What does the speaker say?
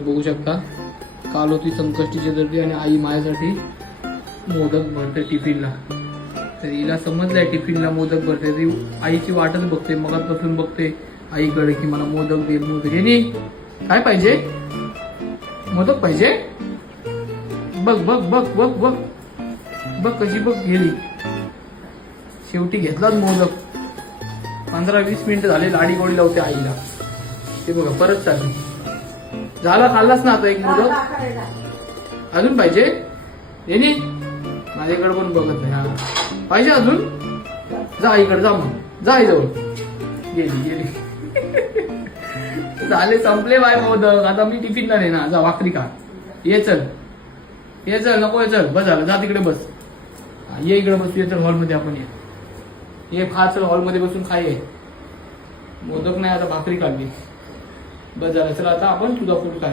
बघू शकता काल होती संकष्टी चतुर्थी आणि आई माझ्यासाठी मोदक भरते टिफिनला. तर हिला समजलंय टिफिनला मोदक भरते, ती आईची वाटच बघते, मगाचपासून बघते आईकडे की मला मोदक दे मोदक. हे काय पाहिजे? मोदक पाहिजे? बघ बघ बघ बघ बघ बघ कशी बघ गेली. शेवटी घेतलाच मोदक. 15-20 मिनिटं झाले लाडी गोडी लावते आईला. ते बघा परत चालू झाला. खाल्लाच ना आता एक मोदक. अजून पाहिजे? येणी माझ्याकडे पण बघत नाही. हा पाहिजे अजून? जा आईकडे जा, मग जा आईजवळ. गेली गेली. झाले संपले बाय मोदक. आता मी टिफिनला नाही ना. जा भाकरी खा. ये चल ये चल. नको ये चल. बस झालं. जा तिकडे बस. ये इकडे बस. ये चल हॉलमध्ये आपण ये खा. चल हॉलमध्ये बसून खाय. मोदक नाही आता भाकरी काढली. बस झालं. चल आता आपण तुझा फूड काय